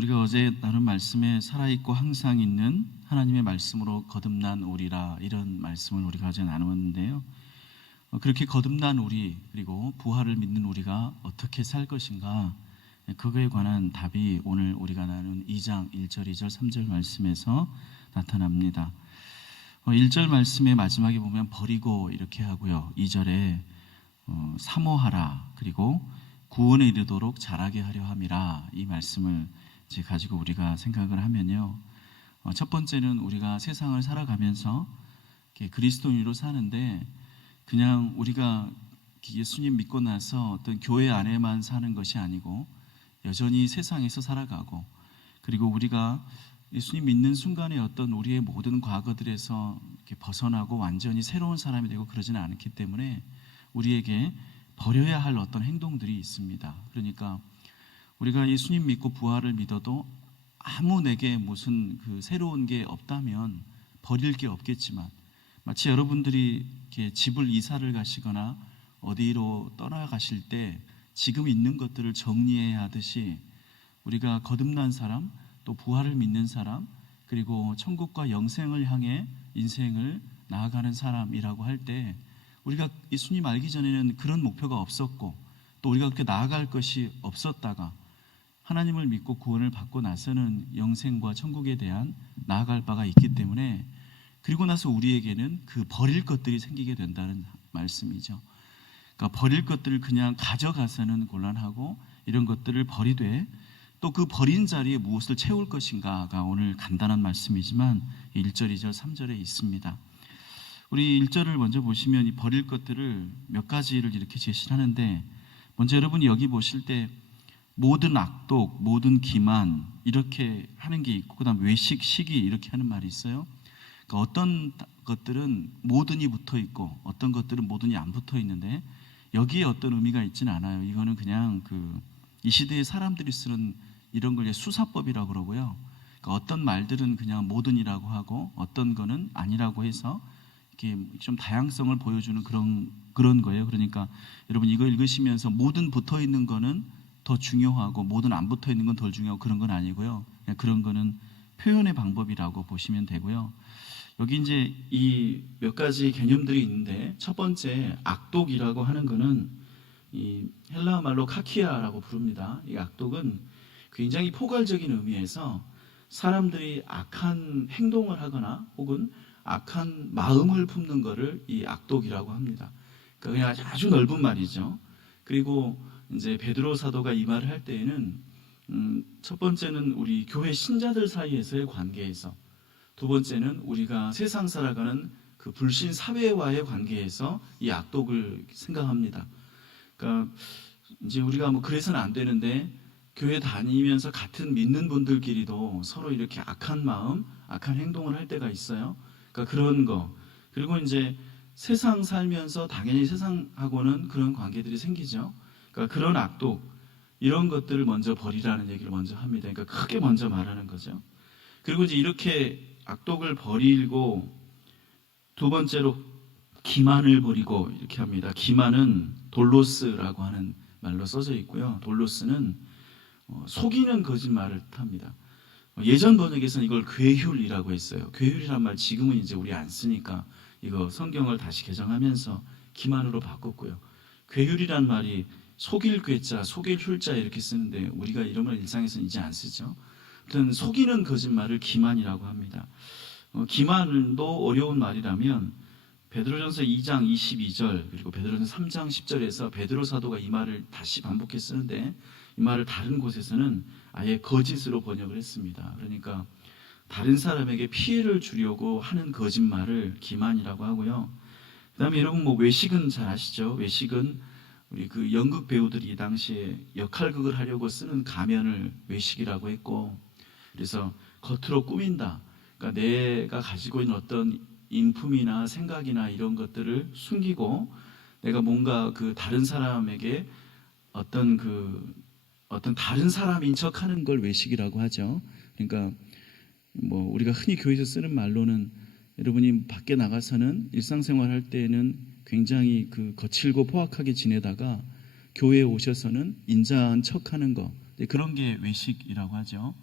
우리가 어제 나눈 말씀에 살아있고 항상 있는 하나님의 말씀으로 거듭난 우리라, 이런 말씀을 우리가 어제 나누었는데요. 그렇게 거듭난 우리, 그리고 부활을 믿는 우리가 어떻게 살 것인가, 그거에 관한 답이 오늘 우리가 나눈 2장 1절, 2절, 3절 말씀에서 나타납니다. 1절 말씀의 마지막에 보면 버리고 이렇게 하고요, 2절에 사모하라, 그리고 구원에 이르도록 자라게 하려 함이라, 이 말씀을 이제 가지고 우리가 생각을 하면요, 첫 번째는 우리가 세상을 살아가면서 그리스도인으로 사는데 그냥 우리가 예수님 믿고 나서 어떤 교회 안에만 사는 것이 아니고 여전히 세상에서 살아가고, 그리고 우리가 예수님 믿는 순간에 어떤 우리의 모든 과거들에서 이렇게 벗어나고 완전히 새로운 사람이 되고 그러지는 않기 때문에 우리에게 버려야 할 어떤 행동들이 있습니다. 그러니까 우리가 예수님 믿고 부활을 믿어도 아무 내게 무슨 새로운 게 없다면 버릴 게 없겠지만, 마치 여러분들이 이렇게 집을 이사를 가시거나 어디로 떠나가실 때 지금 있는 것들을 정리해야 하듯이, 우리가 거듭난 사람, 또 부활을 믿는 사람, 그리고 천국과 영생을 향해 인생을 나아가는 사람이라고 할 때, 우리가 예수님 알기 전에는 그런 목표가 없었고 또 우리가 그렇게 나아갈 것이 없었다가 하나님을 믿고 구원을 받고 나서는 영생과 천국에 대한 나아갈 바가 있기 때문에, 그리고 나서 우리에게는 그 버릴 것들이 생기게 된다는 말씀이죠. 그러니까 버릴 것들을 그냥 가져가서는 곤란하고, 이런 것들을 버리되 또 그 버린 자리에 무엇을 채울 것인가가 오늘 간단한 말씀이지만 1절, 2절, 3절에 있습니다. 우리 1절을 먼저 보시면 이 버릴 것들을 몇 가지를 이렇게 제시를 하는데, 먼저 여러분이 여기 보실 때 모든 악독, 모든 기만, 이렇게 하는 게 있고, 그 다음 외식, 시기, 이렇게 하는 말이 있어요. 그러니까 어떤 것들은 모든이 붙어 있고 어떤 것들은 모든이 안 붙어 있는데, 여기에 어떤 의미가 있지는 않아요. 이거는 그냥 이 시대의 사람들이 쓰는 이런 걸 수사법이라고 그러고요. 그러니까 어떤 말들은 그냥 모든이라고 하고 어떤 거는 아니라고 해서 이렇게 좀 다양성을 보여주는 그런 거예요. 그러니까 여러분 이거 읽으시면서 모든 붙어 있는 거는 더 중요하고 모든 안 붙어 있는 건 덜 중요하고 그런 건 아니고요. 그냥 그런 거는 표현의 방법이라고 보시면 되고요. 여기 이제 이 몇 가지 개념들이 있는데, 첫 번째 악독이라고 하는 거는 이 헬라어 말로 카키아라고 부릅니다. 이 악독은 굉장히 포괄적인 의미에서 사람들이 악한 행동을 하거나 혹은 악한 마음을 품는 것을 이 악독이라고 합니다. 그러니까 그냥 아주 넓은 말이죠. 그리고 이제 베드로 사도가 이 말을 할 때에는 첫 번째는 우리 교회 신자들 사이에서의 관계에서, 두 번째는 우리가 세상 살아가는 그 불신 사회와의 관계에서 이 악독을 생각합니다. 그러니까 이제 우리가 그래서는 안 되는데, 교회 다니면서 같은 믿는 분들끼리도 서로 이렇게 악한 마음, 악한 행동을 할 때가 있어요. 그러니까 그런 거. 그리고 이제 세상 살면서 당연히 세상하고는 그런 관계들이 생기죠. 그러니까 그런 악독, 이런 것들을 먼저 버리라는 얘기를 먼저 합니다. 그러니까 크게 먼저 말하는 거죠. 그리고 이제 이렇게 악독을 버리고, 두 번째로 기만을 버리고 이렇게 합니다. 기만은 돌로스라고 하는 말로 써져 있고요. 돌로스는 속이는 거짓말을 뜻합니다. 예전 번역에서는 이걸 괴휼이라고 했어요. 괴휼이란 말 지금은 이제 우리 안 쓰니까 이거 성경을 다시 개정하면서 기만으로 바꿨고요. 괴휼이란 말이 속일 괴자, 속일 휼자 이렇게 쓰는데 우리가 이런 말 일상에서는 이제 안 쓰죠. 아무튼 속이는 거짓말을 기만이라고 합니다. 기만도 어려운 말이라면 베드로전서 2장 22절 그리고 베드로전서 3장 10절에서 베드로 사도가 이 말을 다시 반복해 쓰는데, 이 말을 다른 곳에서는 아예 거짓으로 번역을 했습니다. 그러니까 다른 사람에게 피해를 주려고 하는 거짓말을 기만이라고 하고요. 그 다음에 여러분 외식은 잘 아시죠? 외식은 우리 그 연극 배우들이 이 당시에 역할극을 하려고 쓰는 가면을 외식이라고 했고, 그래서 겉으로 꾸민다. 그러니까 내가 가지고 있는 어떤 인품이나 생각이나 이런 것들을 숨기고 내가 뭔가 다른 사람에게 어떤 다른 사람인 척하는 걸 외식이라고 하죠. 그러니까 우리가 흔히 교회에서 쓰는 말로는, 여러분이 밖에 나가서는 일상생활 할 때에는 굉장히 거칠고 포악하게 지내다가 교회에 오셔서는 인자한 척하는 거, 그런 게 외식이라고 하죠.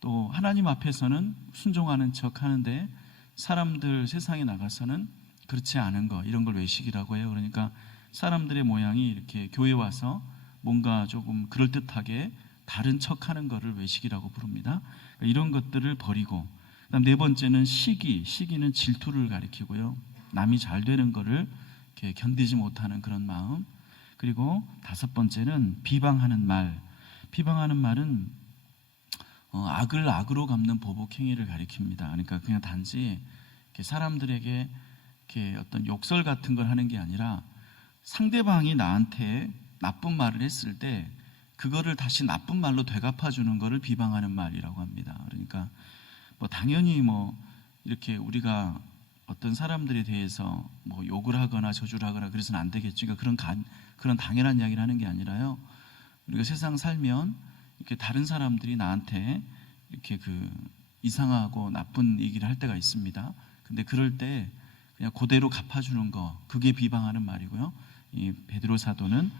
또 하나님 앞에서는 순종하는 척 하는데 사람들 세상에 나가서는 그렇지 않은 거, 이런 걸 외식이라고 해요. 그러니까 사람들의 모양이 이렇게 교회 와서 뭔가 조금 그럴듯하게 다른 척하는 거를 외식이라고 부릅니다. 그러니까 이런 것들을 버리고, 그다음 네 번째는 시기는 질투를 가리키고요. 남이 잘 되는 거를 이렇게 견디지 못하는 그런 마음. 그리고 다섯 번째는 비방하는 말은 악을 악으로 갚는 보복 행위를 가리킵니다. 그러니까 그냥 단지 이렇게 사람들에게 이렇게 어떤 욕설 같은 걸 하는 게 아니라 상대방이 나한테 나쁜 말을 했을 때 그거를 다시 나쁜 말로 되갚아 주는 거를 비방하는 말이라고 합니다. 그러니까 당연히 이렇게 우리가 어떤 사람들에 대해서 욕을 하거나 저주를 하거나 그래서는 안 되겠죠. 그러니까 그런 당연한 이야기를 하는 게 아니라요. 우리가 세상 살면 이렇게 다른 사람들이 나한테 이렇게 이상하고 나쁜 얘기를 할 때가 있습니다. 근데 그럴 때 그냥 그대로 갚아주는 거, 그게 비방하는 말이고요. 이 베드로 사도는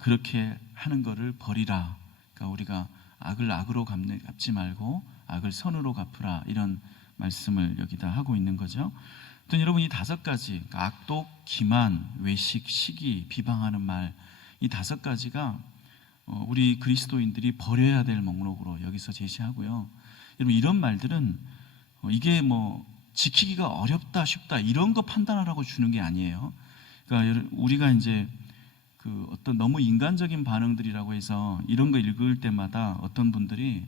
그렇게 하는 거를 버리라. 그러니까 우리가 악을 악으로 갚지 말고 악을 선으로 갚으라, 이런 말씀을 여기다 하고 있는 거죠. 또 여러분, 이 다섯 가지, 그러니까 악독, 기만, 외식, 시기, 비방하는 말, 이 다섯 가지가 우리 그리스도인들이 버려야 될 목록으로 여기서 제시하고요. 여러분, 이런 말들은 이게 지키기가 어렵다 쉽다 이런 거 판단하라고 주는 게 아니에요. 그러니까 우리가 이제 어떤 너무 인간적인 반응들이라고 해서 이런 거 읽을 때마다 어떤 분들이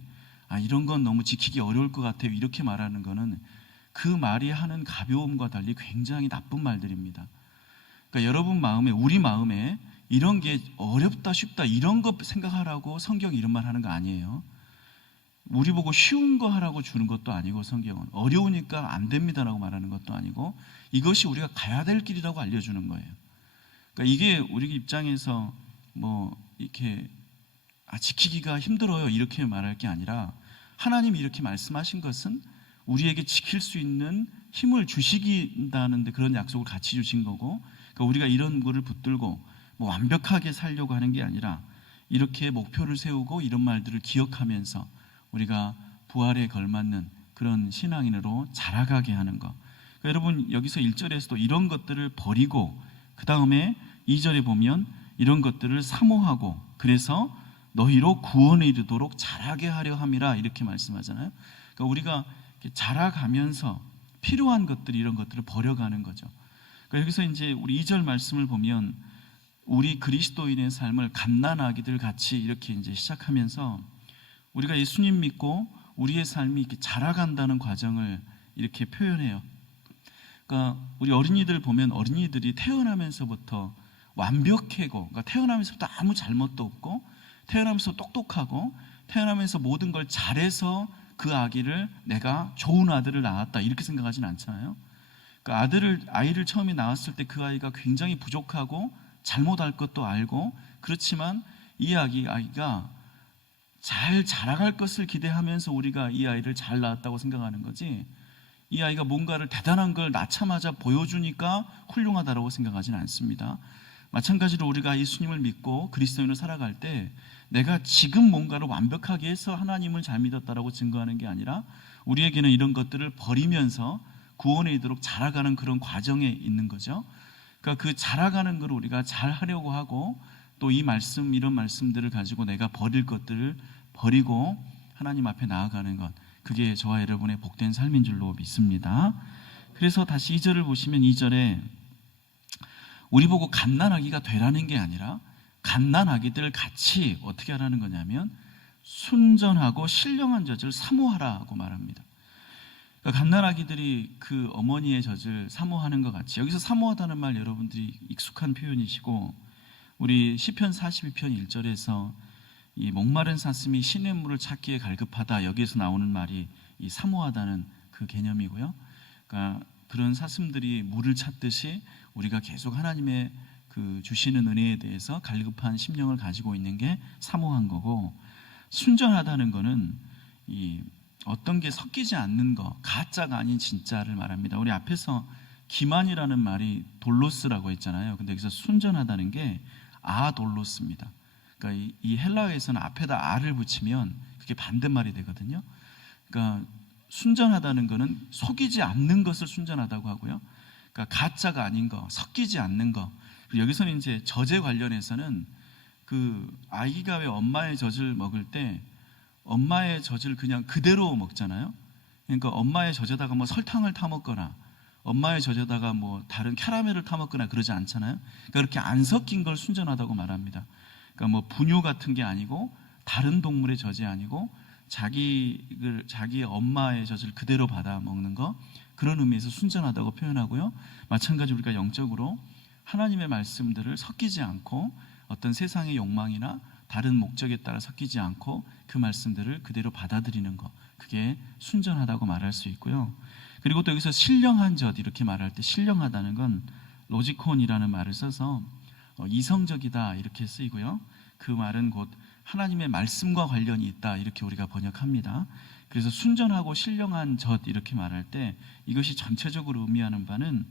이런 건 너무 지키기 어려울 것 같아요, 이렇게 말하는 거는 그 말이 하는 가벼움과 달리 굉장히 나쁜 말들입니다. 그러니까 여러분 마음에, 우리 마음에 이런 게 어렵다 쉽다 이런 거 생각하라고 성경이 이런 말 하는 거 아니에요. 우리 보고 쉬운 거 하라고 주는 것도 아니고, 성경은 어려우니까 안 됩니다라고 말하는 것도 아니고, 이것이 우리가 가야 될 길이라고 알려주는 거예요. 그러니까 이게 우리 입장에서 이렇게 지키기가 힘들어요 이렇게 말할 게 아니라, 하나님이 이렇게 말씀하신 것은 우리에게 지킬 수 있는 힘을 주시긴다는데 그런 약속을 같이 주신 거고, 그러니까 우리가 이런 거를 붙들고 완벽하게 살려고 하는 게 아니라 이렇게 목표를 세우고 이런 말들을 기억하면서 우리가 부활에 걸맞는 그런 신앙인으로 자라가게 하는 것. 그러니까 여러분, 여기서 1절에서도 이런 것들을 버리고, 그 다음에 2절에 보면 이런 것들을 사모하고 그래서 너희로 구원에 이르도록 자라게 하려 함이라, 이렇게 말씀하잖아요. 그러니까 우리가 자라가면서 필요한 것들, 이런 것들을 버려가는 거죠. 그러니까 여기서 이제 우리 2절 말씀을 보면 우리 그리스도인의 삶을 갓난아기들 같이 이렇게 이제 시작하면서 우리가 예수님 믿고 우리의 삶이 이렇게 자라간다는 과정을 이렇게 표현해요. 그러니까 우리 어린이들 보면 어린이들이 태어나면서부터 완벽하고, 그러니까 태어나면서부터 아무 잘못도 없고, 태어나면서 똑똑하고, 태어나면서 모든 걸 잘해서 그 아기를 내가 좋은 아들을 낳았다 이렇게 생각하지는 않잖아요. 그러니까 아이를 처음에 낳았을 때 그 아이가 굉장히 부족하고 잘못할 것도 알고, 그렇지만 이 아기가 잘 자라갈 것을 기대하면서 우리가 이 아이를 잘 낳았다고 생각하는 거지, 이 아이가 뭔가를 대단한 걸 낳자마자 보여주니까 훌륭하다고 생각하지는 않습니다. 마찬가지로 우리가 예수님을 믿고 그리스도인으로 살아갈 때 내가 지금 뭔가를 완벽하게 해서 하나님을 잘 믿었다라고 증거하는 게 아니라 우리에게는 이런 것들을 버리면서 구원에 이르도록 자라가는 그런 과정에 있는 거죠. 그러니까 그 자라가는 걸 우리가 잘 하려고 하고, 또 이 말씀, 이런 말씀들을 가지고 내가 버릴 것들을 버리고 하나님 앞에 나아가는 것, 그게 저와 여러분의 복된 삶인 줄로 믿습니다. 그래서 다시 2절을 보시면 2절에 우리 보고 갓난아기가 되라는 게 아니라 갓난아기들 같이 어떻게 하라는 거냐면 순전하고 신령한 젖을 사모하라고 말합니다. 그러니까 갓난아기들이 그 어머니의 젖을 사모하는 것 같이, 여기서 사모하다는 말 여러분들이 익숙한 표현이시고, 우리 시편 42편 1절에서 이 목마른 사슴이 시냇물을 찾기에 갈급하다, 여기에서 나오는 말이 이 사모하다는 그 개념이고요. 그러니까 그런 사슴들이 물을 찾듯이 우리가 계속 하나님의 그 주시는 은혜에 대해서 갈급한 심령을 가지고 있는 게 사모한 거고, 순전하다는 거는 이 어떤 게 섞이지 않는 거, 가짜가 아닌 진짜를 말합니다. 우리 앞에서 기만이라는 말이 돌로스라고 했잖아요. 근데 여기서 순전하다는 게 아돌로스입니다. 그러니까 이 헬라어에서는 앞에다 r을 붙이면 그게 반대말이 되거든요. 그러니까 순전하다는 것은 속이지 않는 것을 순전하다고 하고요. 그러니까 가짜가 아닌 거, 섞이지 않는 거. 그리고 여기서는 이제 젖에 관련해서는 그 아기가 왜 엄마의 젖을 먹을 때 엄마의 젖을 그냥 그대로 먹잖아요. 그러니까 엄마의 젖에다가 뭐 설탕을 타 먹거나 엄마의 젖에다가 뭐 다른 캐러멜을 타 먹거나 그러지 않잖아요. 그러니까 그렇게 안 섞인 걸 순전하다고 말합니다. 그러니까 뭐 분유 같은 게 아니고 다른 동물의 젖이 아니고 자기의 엄마의 젖을 그대로 받아 먹는 거, 그런 의미에서 순전하다고 표현하고요. 마찬가지로 우리가 영적으로 하나님의 말씀들을 섞이지 않고 어떤 세상의 욕망이나 다른 목적에 따라 섞이지 않고 그 말씀들을 그대로 받아들이는 것, 그게 순전하다고 말할 수 있고요. 그리고 또 여기서 신령한 젖 이렇게 말할 때 신령하다는 건 로지콘이라는 말을 써서 이성적이다 이렇게 쓰이고요. 그 말은 곧 하나님의 말씀과 관련이 있다 이렇게 우리가 번역합니다. 그래서 순전하고 신령한 젖 이렇게 말할 때 이것이 전체적으로 의미하는 바는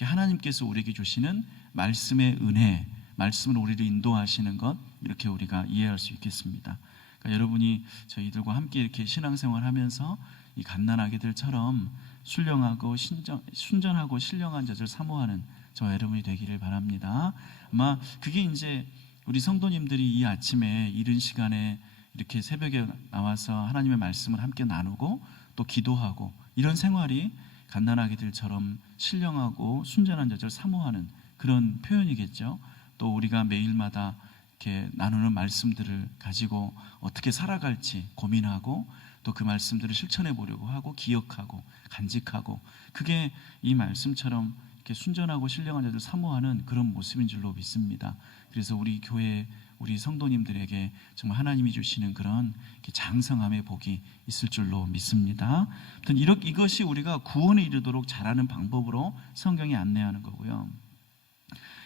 하나님께서 우리에게 주시는 말씀의 은혜, 말씀으로 우리를 인도하시는 것, 이렇게 우리가 이해할 수 있겠습니다. 그러니까 여러분이 저희들과 함께 이렇게 신앙생활하면서 이 갓난아기들처럼 순전하고 신령한 젖을 사모하는 저와 여러분이 되기를 바랍니다. 아마 그게 이제 우리 성도님들이 이 아침에 이른 시간에 이렇게 새벽에 나와서 하나님의 말씀을 함께 나누고 또 기도하고 이런 생활이 갓난아기들처럼 신령하고 순전한 젖을 사모하는 그런 표현이겠죠. 또 우리가 매일마다 이렇게 나누는 말씀들을 가지고 어떻게 살아갈지 고민하고 또 그 말씀들을 실천해 보려고 하고 기억하고 간직하고, 그게 이 말씀처럼 이렇게 순전하고 신령한 자들 사모하는 그런 모습인 줄로 믿습니다. 그래서 우리 교회 우리 성도님들에게 정말 하나님이 주시는 그런 장성함의 복이 있을 줄로 믿습니다. 아무튼 이것이 우리가 구원에 이르도록 잘하는 방법으로 성경이 안내하는 거고요.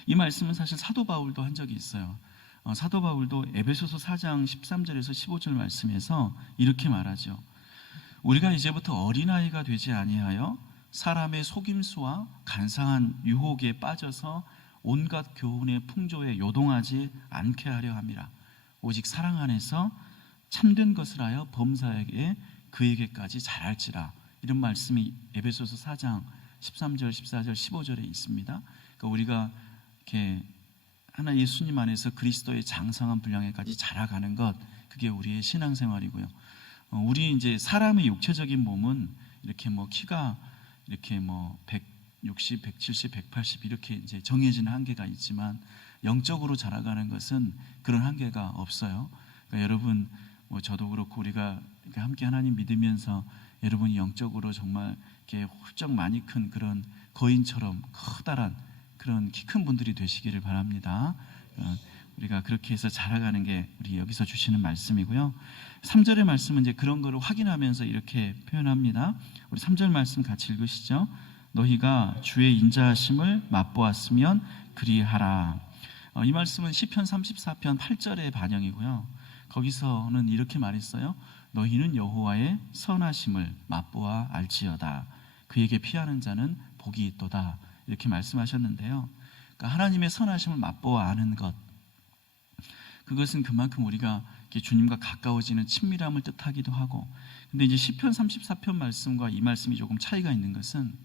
이 말씀은 사실 사도 바울도 한 적이 있어요. 사도 바울도 에베소서 4장 13절에서 15절 말씀에서 이렇게 말하죠. 우리가 이제부터 어린아이가 되지 아니하여 사람의 속임수와 간사한 유혹에 빠져서 온갖 교훈의 풍조에 요동하지 않게 하려 함이라. 오직 사랑 안에서 참된 것을 하여 범사에게 그에게까지 잘할지라. 이런 말씀이 에베소서 4장 13절, 14절, 15절에 있습니다. 그러니까 우리가 이렇게 하나 예수님 안에서 그리스도의 장성한 분량에까지 자라가는 것, 그게 우리의 신앙생활이고요. 우리 이제 사람의 육체적인 몸은 이렇게 뭐 키가 이렇게 뭐 160, 170, 180 이렇게 이제 정해진 한계가 있지만 영적으로 자라가는 것은 그런 한계가 없어요. 그러니까 여러분, 뭐 저도 그렇고 우리가 함께 하나님 믿으면서 여러분이 영적으로 정말 이렇게 훌쩍 많이 큰 그런 거인처럼 커다란 그런 키 큰 분들이 되시기를 바랍니다. 우리가 그렇게 해서 자라가는 게 우리 여기서 주시는 말씀이고요. 3절의 말씀은 이제 그런 거를 확인하면서 이렇게 표현합니다. 우리 3절 말씀 같이 읽으시죠. 너희가 주의 인자하심을 맛보았으면 그리하라. 이 말씀은 시편 34편 8절의 반영이고요. 거기서는 이렇게 말했어요. 너희는 여호와의 선하심을 맛보아 알지어다. 그에게 피하는 자는 복이 있도다. 이렇게 말씀하셨는데요. 그러니까 하나님의 선하심을 맛보아 아는 것, 그것은 그만큼 우리가 주님과 가까워지는 친밀함을 뜻하기도 하고, 근데 이제 시편 34편 말씀과 이 말씀이 조금 차이가 있는 것은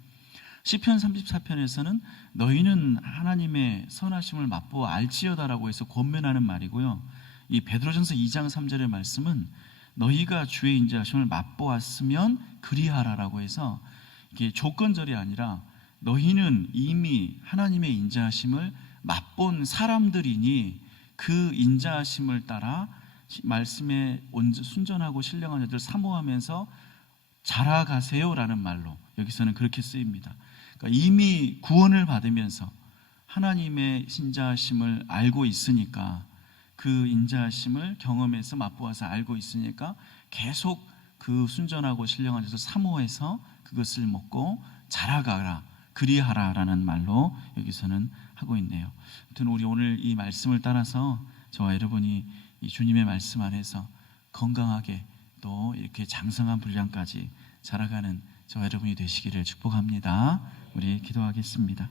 시편 34편에서는 너희는 하나님의 선하심을 맛보아 알지어다라고 해서 권면하는 말이고요. 이 베드로전서 2장 3절의 말씀은 너희가 주의 인자하심을 맛보았으면 그리하라라고 해서 이게 조건절이 아니라 너희는 이미 하나님의 인자하심을 맛본 사람들이니 그 인자하심을 따라 말씀에 순전하고 신령한 자들 사모하면서 자라가세요라는 말로 여기서는 그렇게 쓰입니다. 그러니까 이미 구원을 받으면서 하나님의 인자하심을 알고 있으니까, 그 인자하심을 경험해서 맛보아서 알고 있으니까 계속 그 순전하고 신령한 자들 사모해서 그것을 먹고 자라가라, 그리하라라는 말로 여기서는 하고 있네요. 아무튼 우리 오늘 이 말씀을 따라서 저와 여러분이 이 주님의 말씀 안에서 건강하게 또 이렇게 장성한 분량까지 자라가는 저와 여러분이 되시기를 축복합니다. 우리 기도하겠습니다.